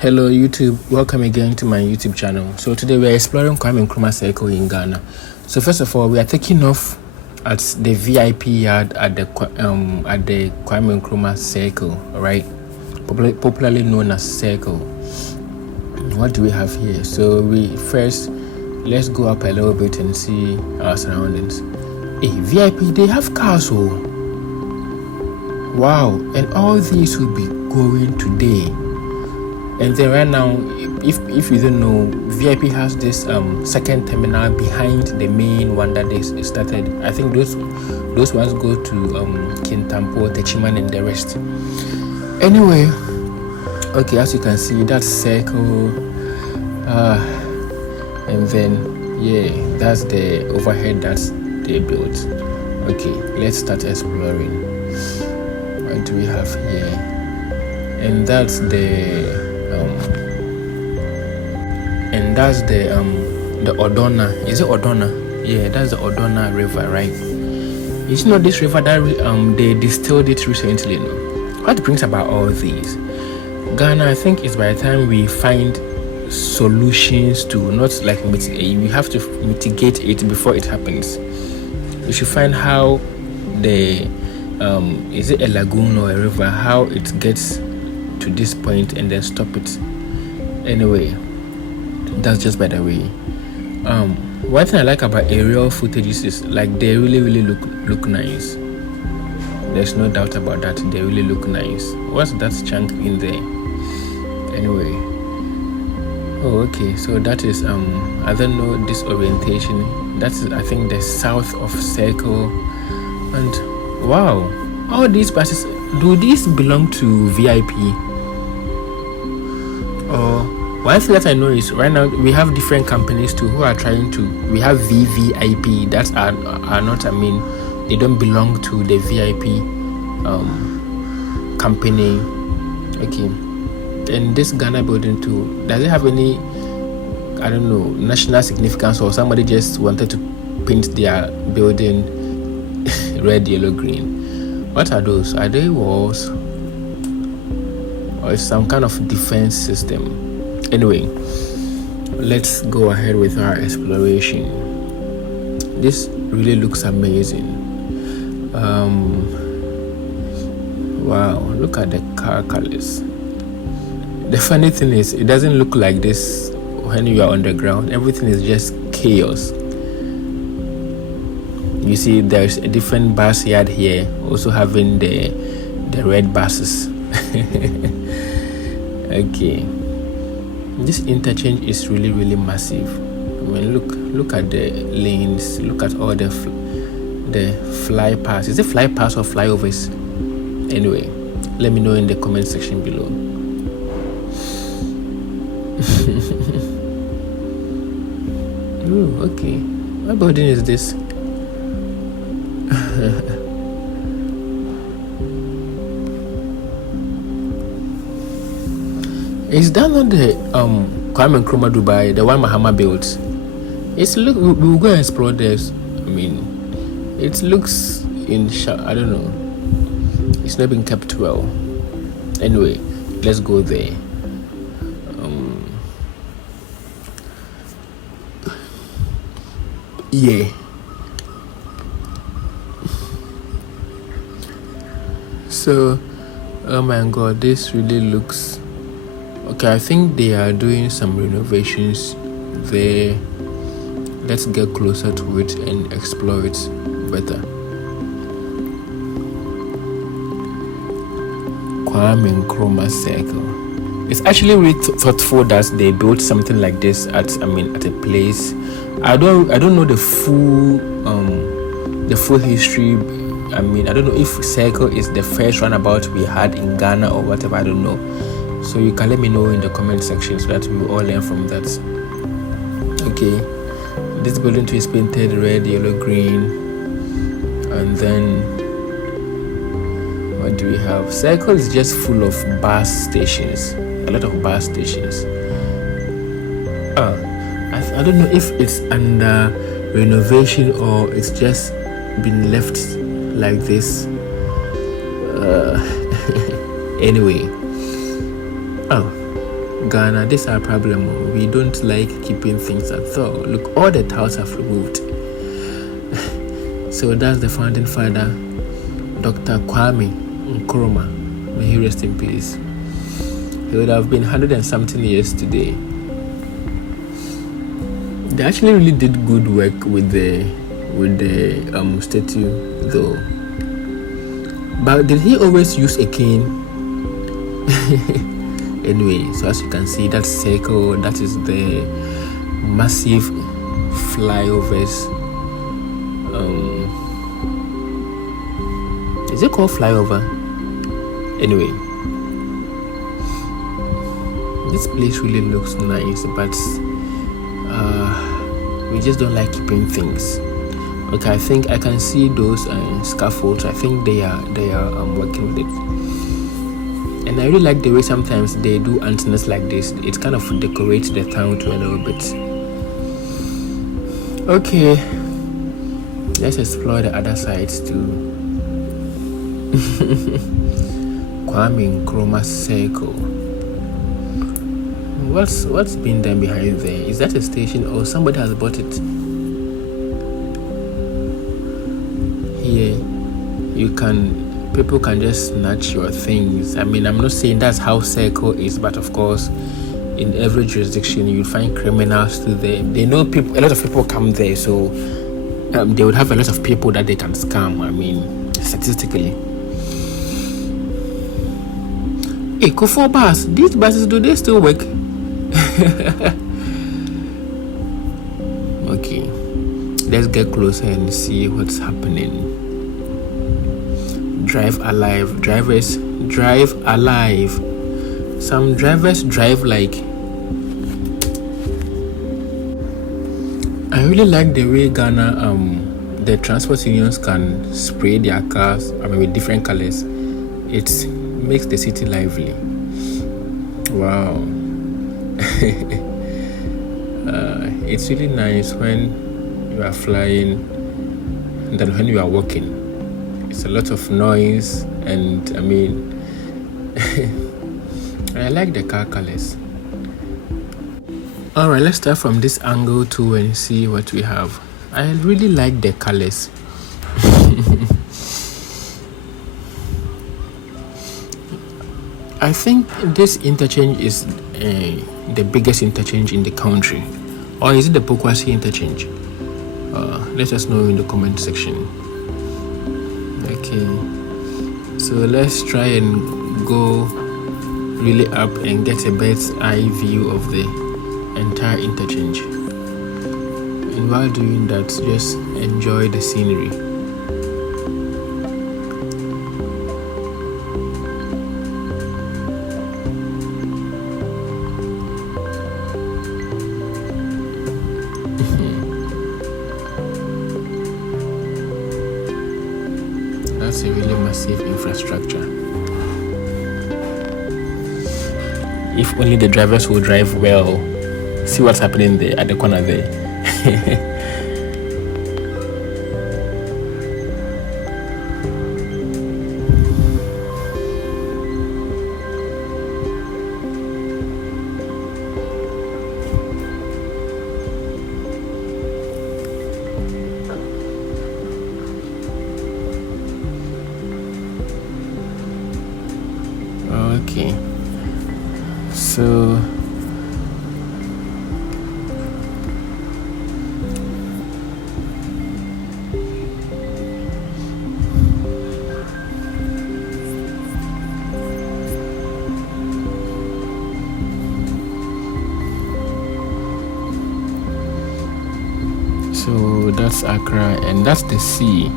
Hello YouTube, welcome again to my YouTube channel. So today we are exploring Kwame Nkrumah Circle in Ghana. So first of all, we are taking off at the VIP yard at the Kwame Nkrumah Circle, right? Popularly known as Circle. What do we have here? So let's go up a little bit and see our surroundings. Hey, VIP, they have cars, oh. Wow, and all these will be going today. And then right now, if you don't know, VIP has this second terminal behind the main one that they started. I think those ones go to Kintampo, Techiman, and the rest. Anyway, okay, as you can see, that's Circle, and then yeah, that's the overhead that they built. Okay, let's start exploring. What do we have here? And that's the Odona. Is it Odona? Yeah, that's the Odona River, right? You know this river that they distilled it recently. No? What brings about all these? Ghana, I think, is by the time we find solutions to not like mitigate. We have to mitigate it before it happens. We should find how the is it a lagoon or a river? How it gets to this point and then stop it. Anyway, that's just by the way. One thing I like about aerial footages is like they really look nice. There's no doubt about that. They really look nice. What's that chunk in there? Anyway. Oh, okay. So that is I don't know this orientation. That's I think the south of Circle. And wow, all these buses, do these belong to VIP? One thing that I know is right now we have different companies too who are trying to. We have VVIP that are not. I mean, they don't belong to the VIP company. Okay, and this Ghana building too. Does it have any? I don't know, national significance, or somebody just wanted to paint their building red, yellow, green? What are those? Are they walls? Or is some kind of defense system? Anyway, let's go ahead with our exploration. This really looks amazing. Wow, look at the car colors. The funny thing is, it doesn't look like this when you are on the ground. Everything is just chaos. You see, there's a different bus yard here, also having the red buses. Okay, this interchange is really massive. I mean, look at the lanes. Look at all the fly pass. Is it fly pass or flyovers? Anyway, let me know in the comment section below. Oh, okay. What building is this? Is that not the Kwame Nkrumah Dubai, the one Mahama built? We'll go and explore this. I mean, it looks I don't know. It's not been kept well. Anyway, let's go there. Yeah. So, oh my God, this really looks. Okay, I think they are doing some renovations there. Let's get closer to it and explore it better. Kwame Nkrumah Circle. It's actually really thoughtful that they built something like this at a place. I don't know the full history. I mean, I don't know if Circle is the first runabout we had in Ghana or whatever. I don't know. So you can let me know in the comment section so that we all learn from that. Okay, this building too is painted red, yellow, green, and then what do we have? Circle is just full of bus stations, a lot of bus stations. I don't know if it's under renovation or it's just been left like this. Anyway. Ghana, this is our problem. We don't like keeping things at all. Look, all the tiles have removed. So that's the founding father, Dr. Kwame Nkrumah. May he rest in peace. He would have been 100 and something years today. They actually really did good work with the statue, though. But did he always use a cane? Anyway, so as you can see, that circle, that is the massive flyovers. Is it called flyover? Anyway, this place really looks nice, but we just don't like keeping things. Okay, I think I can see those scaffolds. I think they are working with it. And I really like the way sometimes they do antennas like this. It kind of decorates the town to a little bit. Okay, let's explore the other sides too. Kwame Nkrumah Circle. What's been done behind there? Is that a station or somebody has bought it? Here, people can just snatch your things. I mean, I'm not saying that's how Circle is, but of course, in every jurisdiction, you'll find criminals through there. They know people. A lot of people come there, so they would have a lot of people that they can scam. I mean, statistically. Hey, Kofo bus. These buses, do they still work? Okay, let's get closer and see what's happening. Drive alive. Drivers drive alive. Some drivers drive like. I really like the way Ghana the transport unions can spray their cars with different colors. It makes the city lively. Wow. It's really nice when you are flying than when you are walking. It's a lot of noise, and I mean, I like the car colors. Alright, let's start from this angle too and see what we have. I really like the colors. I think this interchange is the biggest interchange in the country. Or is it the Pokwasi interchange? Let us know in the comment section. Okay, so let's try and go really up and get a bird's eye view of the entire interchange. And while doing that, just enjoy the scenery. That's a really massive infrastructure. If only the drivers will drive well. See what's happening there at the corner there. Okay, so that's Accra, and that's the sea.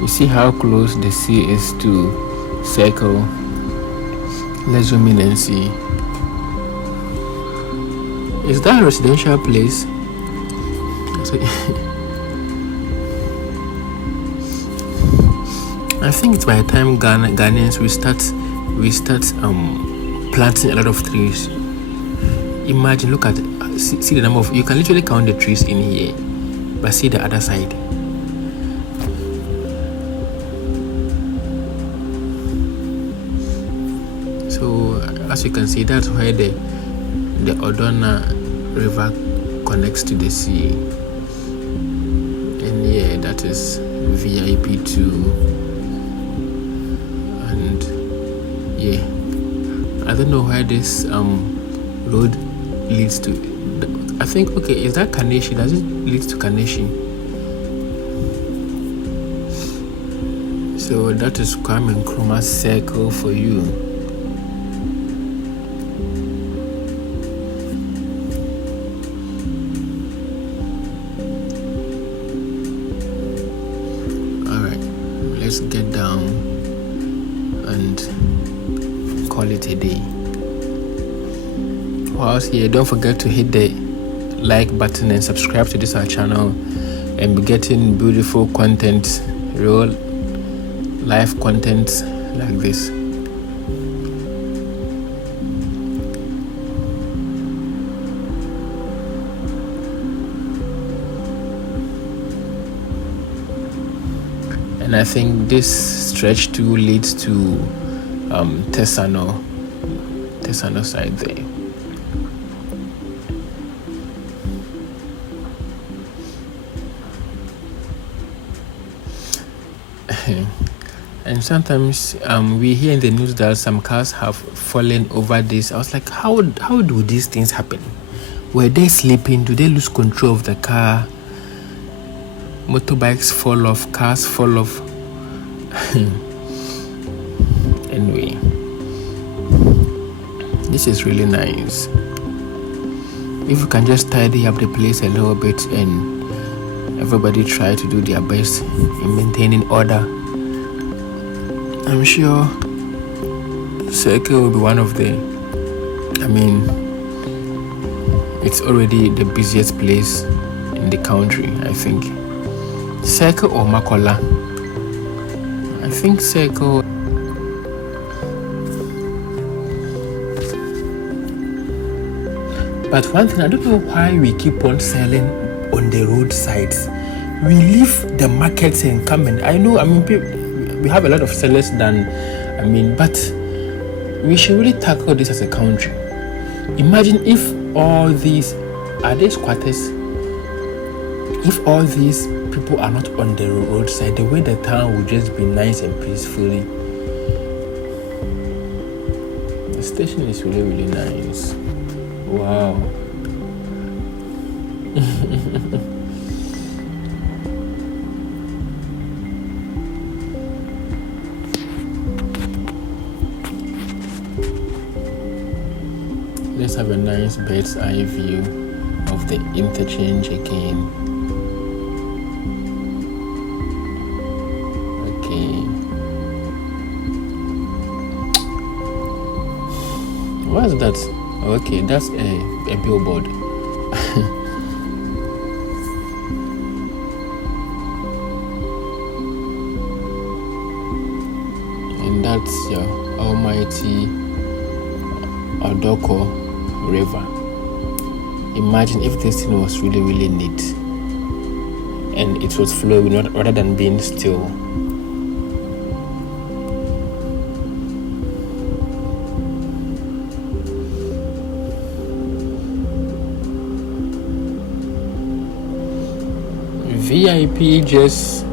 You see how close the sea is to Circle. Let's zoom in and see. Is that a residential place? I think it's by the time Ghanaians we start planting a lot of trees. Imagine, look at see the number of, you can literally count the trees in here, but see the other side. So as you can see, that's where the Odona River connects to the sea. And yeah, that is VIP 2. And yeah, I don't know where this road leads to. I think, okay, is that Kaneshi? Does it lead to Kaneshi? So that is Kwame Nkrumah Circle for you. Alright, let's get down and call it a day. Whilst here, don't forget to hit the like button and subscribe to this our channel and be getting beautiful content, real life content like this. And I think this stretch too leads to Tesano side there. And sometimes we hear in the news that some cars have fallen over this. I was like, how do these things happen? Were they sleeping? Do they lose control of the car? Motorbikes fall off, cars fall off. Anyway, this is really nice. If you can just tidy up the place a little bit and everybody try to do their best in maintaining order, I'm sure Circle will be one of the, it's already the busiest place in the country, I think. Circle or Makola? I think Circle. But one thing, I don't know why we keep on selling on the roadsides. We leave the markets and come in. We have a lot of sellers but we should really tackle this as a country. Imagine if all these, are they squatters? If all these people are not on the roadside, the way the town would just be nice and peacefully. The station is really, really nice. Wow. Let's have a nice bird's eye view of the interchange again. Okay. What's that? Okay, that's a billboard. And that's your almighty Odoko River. Imagine if this thing was really, really neat and it was flowing rather than being still. VIP just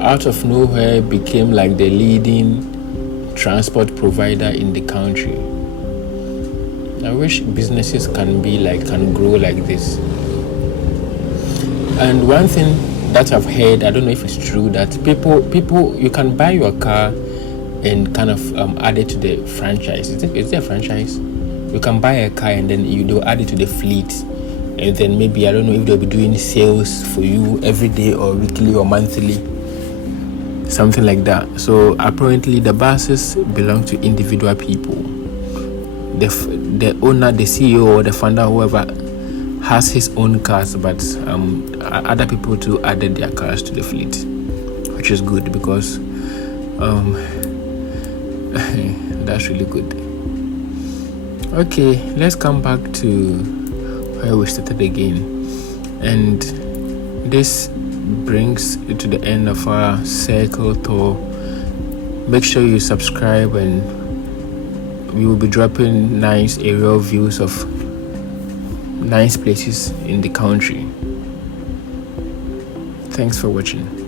out of nowhere became like the leading transport provider in the country. I wish businesses can grow like this. And one thing that I've heard, I don't know if it's true, that people you can buy your car and kind of add it to the franchise. Is there a franchise? You can buy a car and then they'll add it to the fleet. And then maybe, I don't know if they'll be doing sales for you every day or weekly or monthly, something like that. So apparently the buses belong to individual people. The owner, the CEO or the founder, whoever, has his own cars, but other people too added their cars to the fleet, which is good because that's really good. Okay, let's come back to where we started again, and this brings it to the end of our circle tour. Make sure you subscribe and we will be dropping nice aerial views of nice places in the country. Thanks for watching.